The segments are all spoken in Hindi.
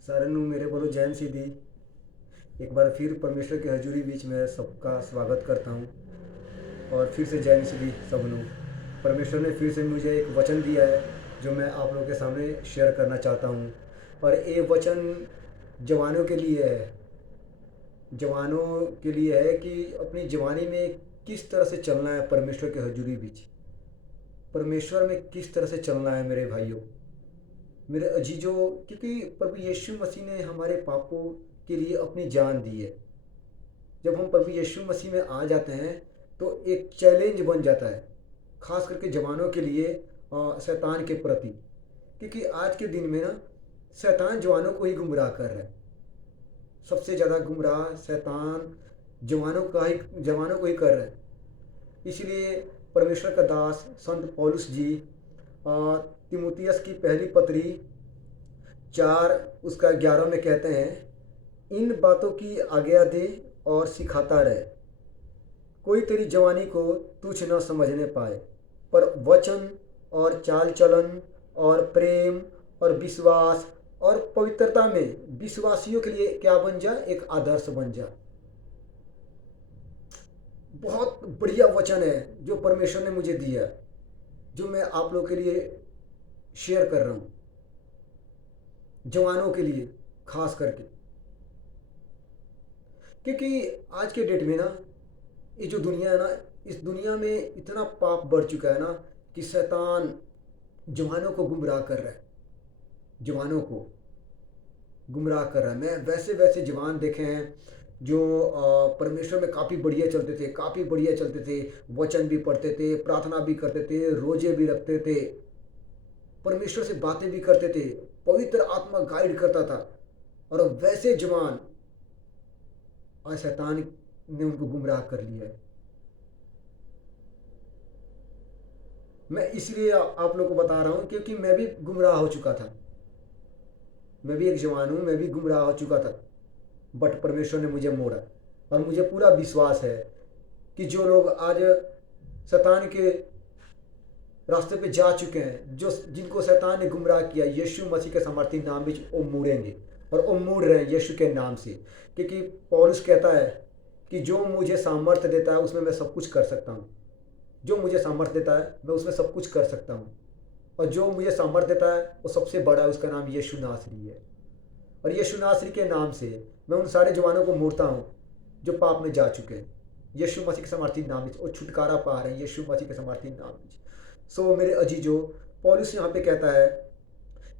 साਰਿਆਂ ਨੂੰ मेरे बोलो जैन सीधी। एक बार फिर परमेश्वर की हजूरी बीच में सबका स्वागत करता हूँ। और फिर से जैन सीधी सबनों। परमेश्वर ने फिर से मुझे एक वचन दिया है जो मैं आप लोगों के सामने शेयर करना चाहता हूँ। और ये वचन जवानों के लिए है। जवानों के लिए है कि अपनी जवानी में किस तरह से चलना है परमेश्वर के हजूरी बीच। परमेश्वर में किस तरह से चलना है मेरे भाइयों, मेरे अजीजों। क्योंकि प्रभु यीशु मसीह ने हमारे पापों के लिए अपनी जान दी है। जब हम प्रभु यीशु मसीह में आ जाते हैं तो एक चैलेंज बन जाता है, खास करके जवानों के लिए शैतान के प्रति। क्योंकि आज के दिन में ना शैतान जवानों को ही गुमराह कर रहा है। सबसे ज़्यादा गुमराह शैतान जवानों को ही कर रहा है। इसलिए परमेश्वर का दास संत पौलुस जी तिमुथियुस की पहली पत्री 4 उसका 11 में कहते हैं, इन बातों की आज्ञा दे और सिखाता रहे, कोई तेरी जवानी को तुच्छ न समझने पाए, पर वचन और चाल चलन और प्रेम और विश्वास और पवित्रता में विश्वासियों के लिए क्या बन जा, एक आदर्श बन जा। बहुत बढ़िया वचन है जो परमेश्वर ने मुझे दिया, जो मैं आप लोग के लिए शेयर कर रहा हूँ, जवानों के लिए खास करके। क्योंकि आज के डेट में ना ये जो दुनिया है ना, इस दुनिया में इतना पाप बढ़ चुका है ना कि शैतान जवानों को गुमराह कर रहा है। जवानों को गुमराह कर रहा है। मैं वैसे वैसे जवान देखे हैं जो परमेश्वर में काफ़ी बढ़िया चलते थे, वचन भी पढ़ते थे, प्रार्थना भी करते थे, रोजे भी रखते थे, परमेश्वर से बातें भी करते थे, पवित्र आत्मा गाइड करता था। और वैसे जवान आज शैतान ने उनको गुमराह कर लिया है। मैं इसलिए आप लोगों को बता रहा हूँ क्योंकि मैं भी गुमराह हो चुका था। मैं भी एक जवान हूँ, मैं भी गुमराह हो चुका था, बट परमेश्वर ने मुझे मोड़ा। और मुझे पूरा विश्वास है कि जो लोग आज शैतान के रास्ते पे जा चुके हैं, जो जिनको शैतान ने गुमराह किया, यीशु मसीह के सामर्थी नाम में वो मुड़ेंगे। और वो मुड़ रहे हैं यीशु के नाम से। क्योंकि पौलुस कहता है कि जो मुझे सामर्थ्य देता है उसमें मैं सब कुछ कर सकता हूँ। जो मुझे सामर्थ्य देता है मैं उसमें सब कुछ कर सकता हूँ। और जो मुझे सामर्थ्य देता है वो सबसे बड़ा है, उसका नाम यीशु नासरी है। और यीशु नासरी के नाम से मैं उन सारे जवानों को मोड़ता हूँ जो पाप में जा चुके हैं। यीशु मसीह के समर्थी नाम में वो छुटकारा पा रहे हैं, यीशु मसीह के समर्थी नाम में। सो मेरे अजीजों, पौलुस यहाँ पे कहता है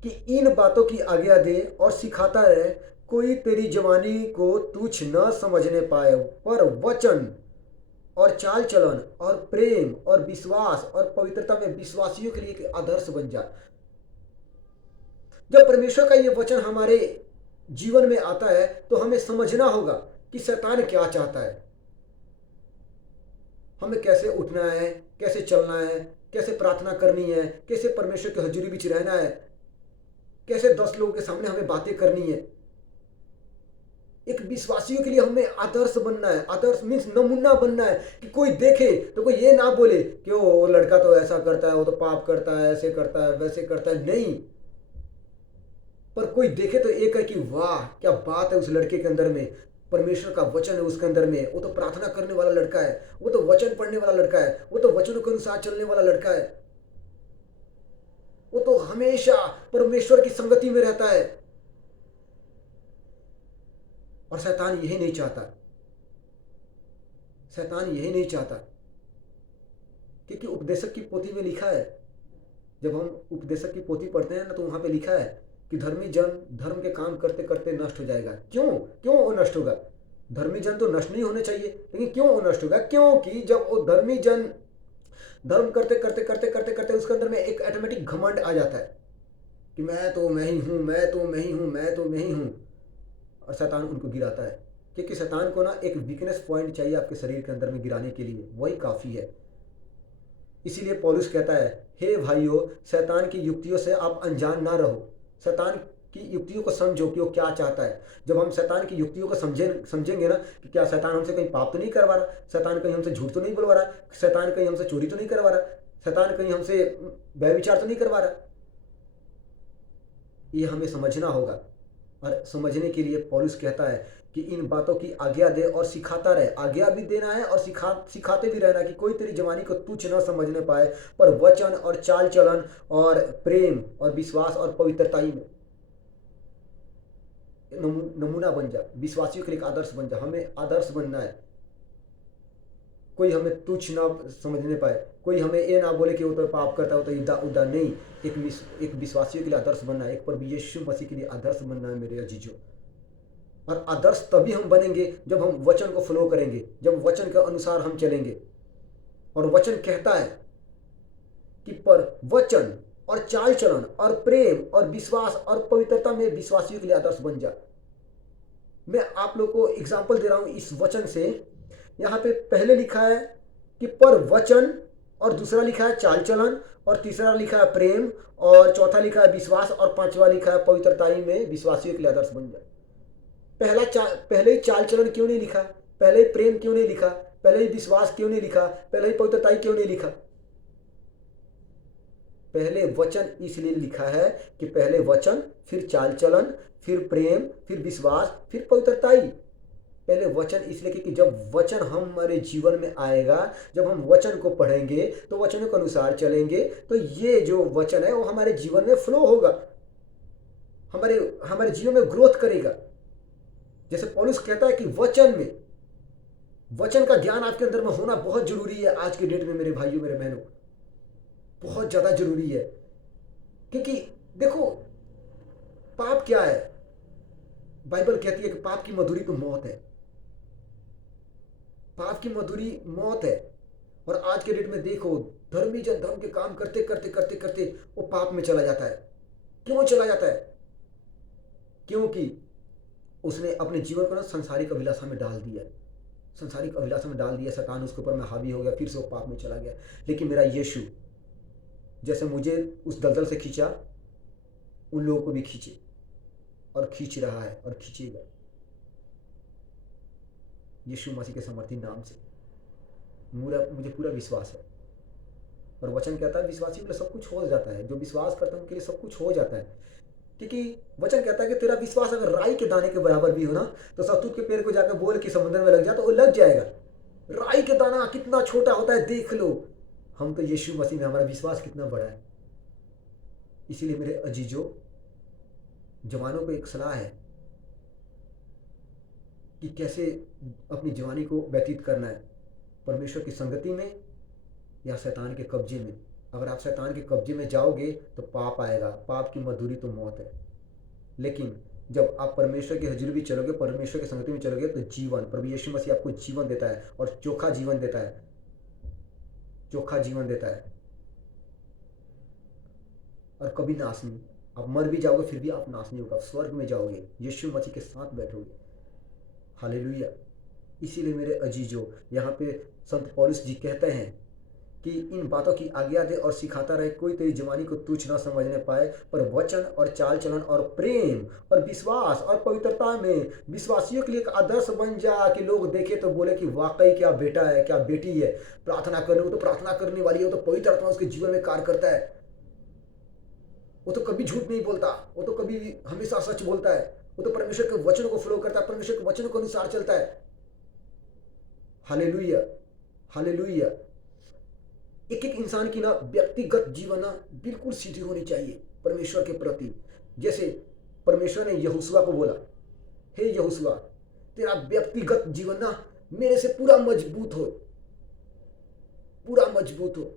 कि इन बातों की आज्ञा दे और सिखाता रहे, कोई तेरी जवानी को तुच्छ न समझने पाए, पर वचन और चाल चलन और प्रेम और विश्वास और पवित्रता में विश्वासियों के लिए एक आदर्श बन जा। जब परमेश्वर का ये वचन हमारे जीवन में आता है तो हमें समझना होगा कि शैतान क्या चाहता है, हमें कैसे उठना है, कैसे चलना है, कैसे प्रार्थना करनी है, कैसे परमेश्वर की हजूरी बीच रहना है, कैसे 10 लोगों के सामने हमें बातें करनी है। एक विश्वासियों के लिए हमें आदर्श बनना है। आदर्श मीन्स नमूना बनना है कि कोई देखे तो कोई ये ना बोले कि वो लड़का तो ऐसा करता है, वो तो पाप करता है, ऐसे करता है, वैसे करता है। नहीं, पर कोई देखे तो एक है कि वाह क्या बात है उस लड़के के अंदर में, परमेश्वर का वचन है उसके अंदर में, वो तो प्रार्थना करने वाला लड़का है, वो तो वचन पढ़ने वाला लड़का है, वो तो वचनों के अनुसार चलने वाला लड़का है, वो तो हमेशा परमेश्वर की संगति में रहता है। और शैतान यही नहीं चाहता। शैतान यही नहीं चाहता। क्योंकि उपदेशक की पोथी में लिखा है, जब हम उपदेशक की पोथी पढ़ते हैं ना तो वहां पे लिखा है कि धर्मी जन धर्म के काम करते करते नष्ट हो जाएगा। क्यों क्यों वो नष्ट होगा? धर्मी जन तो नष्ट नहीं होने चाहिए, लेकिन क्यों वो नष्ट होगा? क्योंकि जब वो धर्मी जन धर्म करते करते करते करते करते उसके अंदर में एक ऑटोमेटिक घमंड आ जाता है कि मैं तो मैं ही हूं, मैं तो मैं ही हूं, मैं तो मैं ही हूं। और शैतान उनको गिराता है। क्योंकि शैतान को ना एक वीकनेस पॉइंट चाहिए आपके शरीर के अंदर में गिराने के लिए, वही काफ़ी है। इसीलिए पौलुस कहता है, हे भाइयों, शैतान की युक्तियों से आप अनजान ना रहो। शैतान की युक्तियों को समझो कि वो क्या चाहता है। जब हम शैतान की युक्तियों को समझेंगे ना कि क्या शैतान हमसे कहीं पाप तो नहीं करवा रहा, शैतान कहीं हमसे झूठ तो नहीं बोलवा रहा, शैतान कहीं हमसे चोरी तो नहीं करवा रहा, शैतान कहीं हमसे व्यभिचार तो नहीं करवा रहा, ये हमें समझना होगा। और समझने के लिए पौलुस कहता है कि इन बातों की आज्ञा दे और सिखाता रहे। आज्ञा भी देना है और सिखाते भी रहना, कि कोई तेरी जवानी को तुच्छ न समझने पाए, पर वचन और चाल चलन और प्रेम और विश्वास और पवित्रता ही में नमूना बन जा, विश्वासियों के लिए एक आदर्श बन जा। हमें आदर्श बनना है। कोई हमें तुच्छ ना समझने पाए, कोई हमें ये ना बोले कि वो तो पाप करता है, वो तो इदा उदा नहीं। एक विश्वासियों के लिए आदर्श बनना है, एक प्रभु यीशु मसीह के लिए आदर्श बनना है मेरे अजीजों। और आदर्श तभी हम बनेंगे जब हम वचन को फॉलो करेंगे, जब वचन के अनुसार हम चलेंगे। और वचन कहता है कि पर वचन और चाल चलन और प्रेम और विश्वास और पवित्रता में विश्वासियों के लिए आदर्श बन जा। मैं आप लोग को एग्जाम्पल दे रहा हूं इस वचन से। यहाँ पे पहले लिखा है कि पर वचन, और दूसरा लिखा है चाल चलन, और तीसरा लिखा है प्रेम, और चौथा लिखा है विश्वास, और पांचवा लिखा है पवित्रताई में विश्वासियों के लिए आदर्श बन जाए। पहले ही चाल चलन क्यों नहीं लिखा? पहले ही प्रेम क्यों नहीं लिखा? पहले ही विश्वास क्यों नहीं लिखा? पहले ही पवित्रताई क्यों नहीं लिखा? पहले वचन इसलिए लिखा है कि पहले वचन, फिर चाल चलन, फिर प्रेम, फिर विश्वास, फिर पवित्रताई। पहले वचन इसलिए कि जब वचन हमारे जीवन में आएगा, जब हम वचन को पढ़ेंगे तो वचनों के अनुसार चलेंगे, तो ये जो वचन है वो हमारे जीवन में फ्लो होगा, हमारे जीवन में ग्रोथ करेगा। जैसे पौलुस कहता है कि वचन का ज्ञान आपके अंदर में होना बहुत जरूरी है आज के डेट में मेरे भाइयों, मेरे बहनों, बहुत ज्यादा जरूरी है। क्योंकि देखो, पाप क्या है? बाइबल कहती है कि पाप की मधुरी तो मौत है। पाप की मधुरी मौत है। और आज के डेट में देखो, धर्मी जन धर्म के काम करते करते करते करते वो पाप में चला जाता है। क्यों चला जाता है? क्योंकि उसने अपने जीवन को ना संसारिक अभिलाषा में डाल दिया। संसारिक अभिलाषा में डाल दिया, शैतान उसके ऊपर में हावी हो गया, फिर से वो पाप में चला गया। लेकिन मेरा यीशु जैसे मुझे उस दलदल से खींचा, उन लोगों को भी खींचे, और खींच रहा है और खींचेगा, यीशु मसीह के समर्थी नाम से। मुझे पूरा विश्वास है। और वचन कहता है विश्वासी के लिए सब कुछ हो जाता है। जो विश्वास करता है उनके लिए सब कुछ हो जाता है। क्योंकि वचन कहता है कि तेरा विश्वास अगर राई के दाने के बराबर भी हो ना, तो शहतूत के पेड़ को जाकर बोल कि समुद्र में लग जा, तो वो लग जाएगा। राई के दाना कितना छोटा होता है देख लो। हम तो यीशु मसीह में हमारा विश्वास कितना बड़ा है। इसीलिए मेरे अजीजों, जवानों को एक सलाह है कि कैसे अपनी जवानी को व्यतीत करना है, परमेश्वर की संगति में या शैतान के कब्जे में। अगर आप शैतान के कब्जे में जाओगे तो पाप आएगा। पाप की मधुरी तो मौत है। लेकिन जब आप परमेश्वर की हजूरी भी चलोगे, परमेश्वर की संगति में चलोगे, तो जीवन, प्रभु यीशु मसीह आपको जीवन देता है, और चोखा जीवन देता है। चोखा जीवन देता है और कभी नाश नहीं। आप मर भी जाओगे फिर भी आप नाश नहीं होगा। स्वर्ग में जाओगे, यीशु मसीह के साथ बैठोगे। हालेलुया। इसीलिए मेरे अजीजों, यहाँ पे संत पौलुस जी कहते हैं कि इन बातों की आज्ञा दे और सिखाता रहे, कोई तेरी जवानी को तुच्छ ना समझने पाए, पर वचन और चाल चलन और प्रेम और विश्वास और पवित्रता में विश्वासियों के लिए एक आदर्श बन जा, कि लोग देखे तो बोले कि वाकई क्या बेटा है, क्या बेटी है। प्रार्थना करने, वो तो प्रार्थना करने वाली है, वो तो पवित्र आत्मा उसके जीवन में कार्य करता है। वो तो कभी झूठ नहीं बोलता, वो तो कभी हमेशा सच बोलता है। वो तो परमेश्वर के वचन को फॉलो करता है, परमेश्वर के वचन के अनुसार चलता है। Hallelujah, hallelujah. एक एक इंसान की ना व्यक्तिगत जीवन ना बिल्कुल सीधी होनी चाहिए परमेश्वर के प्रति। जैसे परमेश्वर ने यहोशुआ को बोला, हे यहोशुआ, तेरा व्यक्तिगत जीवन ना मेरे से पूरा मजबूत हो, पूरा मजबूत हो।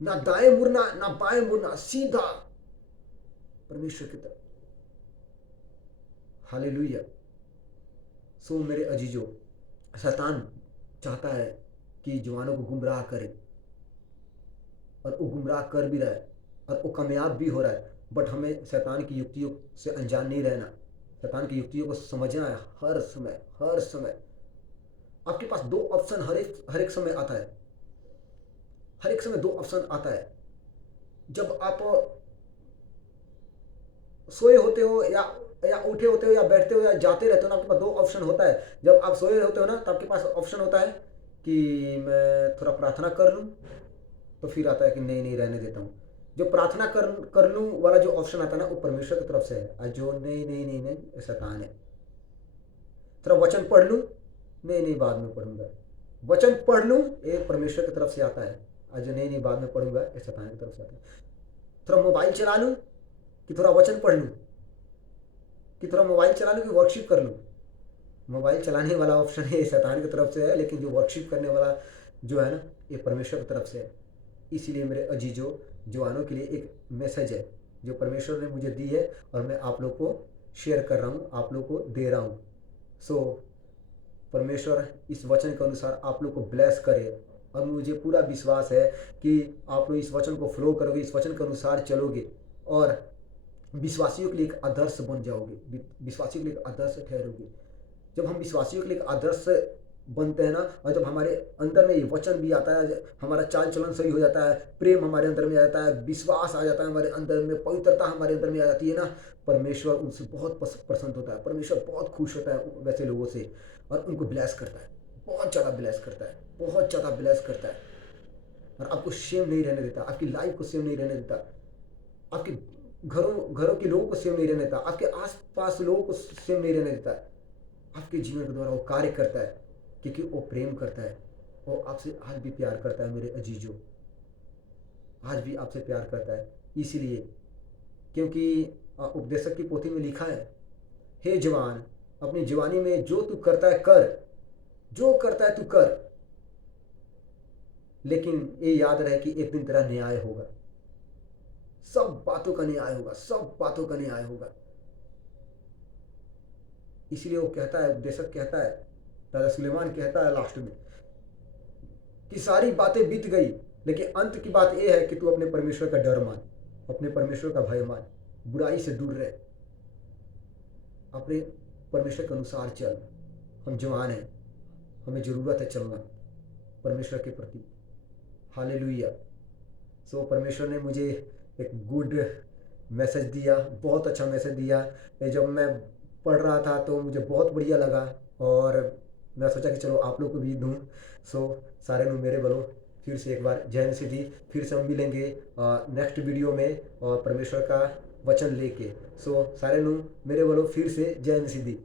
ना दाएं मुड़ना, ना बाएं मुड़ना, सीधा परमेश्वर की तरफ। हालेलुया। सो मेरे अजीजों, शैतान चाहता है कि जवानों को गुमराह करे, और वो गुमराह कर भी रहा है, और वो कामयाब भी हो रहा है। बट हमें शैतान की युक्तियों से अनजान नहीं रहना। शैतान की युक्तियों को समझना है हर समय, हर समय। आपके पास दो ऑप्शन हर एक समय आता है। हर एक समय दो ऑप्शन आता है। जब आप सोए होते हो या उठे होते हो या बैठते हो या जाते रहते हो ना, आपके पास दो ऑप्शन होता है। जब आप सोए होते हो ना, तो आपके पास ऑप्शन होता है कि मैं थोड़ा प्रार्थना कर लूँ, तो फिर आता है कि नहीं नहीं रहने देता हूँ। जो प्रार्थना कर लूँ वाला जो ऑप्शन आता है ना, वो परमेश्वर की तरफ से है। और जो नहीं नहीं नहीं नहीं, ये शैतान है। थोड़ा वचन पढ़ लूँ, नहीं नहीं बाद में पढ़ूंगा। वचन पढ़ लूँ, ये परमेश्वर की तरफ से आता है। और जो नहीं नहीं बाद में पढ़ूंगा, ये शैतान की तरफ से आता है। थोड़ा मोबाइल चला लूँ कि थोड़ा वचन पढ़ लूँ, कि थोड़ा मोबाइल चला लूँ कि वर्कशिप कर लूँ। मोबाइल चलाने वाला ऑप्शन है, ये शैतान की तरफ से है, लेकिन जो वर्कशिप करने वाला जो है ना, ये परमेश्वर की तरफ से है। इसीलिए मेरे अजीजों, जवानों के लिए एक मैसेज है जो परमेश्वर ने मुझे दी है, और मैं आप लोग को शेयर कर रहा हूँ, आप लोग को दे रहा हूँ। सो परमेश्वर इस वचन के अनुसार आप लोग को ब्लेस करे। और मुझे पूरा विश्वास है कि आप लोग इस वचन को फ्लो करोगे, इस वचन के अनुसार चलोगे, और विश्वासियों के लिए एक आदर्श बन जाओगे, विश्वासियों के लिए एक आदर्श ठहरोगे। जब हम विश्वासियों के लिए एक आदर्श बनते हैं ना, और जब हमारे अंदर में ये वचन भी आता है, हमारा चाल चलन सही हो जाता है, प्रेम हमारे अंदर में आ जाता है, विश्वास आ जाता है हमारे अंदर में, पवित्रता हमारे अंदर में आ जाती है ना, परमेश्वर उनसे बहुत प्रसन्न होता है। परमेश्वर बहुत खुश होता है वैसे लोगों से, और उनको ब्लेस करता है, बहुत ज़्यादा ब्लेस करता है, बहुत ज़्यादा ब्लेस करता है। और आपको सेम नहीं रहने देता, आपकी लाइफ को सेम नहीं रहने देता, आपके घरों घरों के लोगों को सेम नहीं रहने देता, आपके आसपास लोगों को सेम नहीं रहने देता। आपके जीवन के द्वारा वो कार्य करता है, क्योंकि वो प्रेम करता है। वो आपसे आज भी प्यार करता है मेरे अजीजों, आज भी आपसे प्यार करता है। इसीलिए, क्योंकि उपदेशक की पोथी में लिखा है, हे जवान, अपनी जवानी में जो तू करता है कर, जो करता है तू कर, लेकिन ये याद रहे कि एक दिन तेरा न्याय होगा, सब बातों का न्याय होगा, सब बातों का न्याय होगा। इसलिए वो कहता है, उपदेशक कहता है, राजा सुलेमान कहता है लास्ट में कि सारी बातें बीत गई, लेकिन अंत की बात यह है कि तू अपने परमेश्वर का डर मान, अपने परमेश्वर का भय मान, बुराई से दूर रहे, अपने परमेश्वर के अनुसार चल। हम जवान हैं, हमें ज़रूरत है चलना परमेश्वर के प्रति। हालेलुया। सो परमेश्वर ने मुझे एक गुड मैसेज दिया, बहुत अच्छा मैसेज दिया। जब मैं पढ़ रहा था तो मुझे बहुत बढ़िया लगा, और मैं सोचा कि चलो आप लोग को भी दूँ। सो सारे लोग मेरे बोलो फिर से एक बार जय सिद्धि। फिर से हम मिलेंगे नेक्स्ट वीडियो में, और परमेश्वर का वचन लेके। सो सारे लोग मेरे बोलो फिर से जय सिद्धि।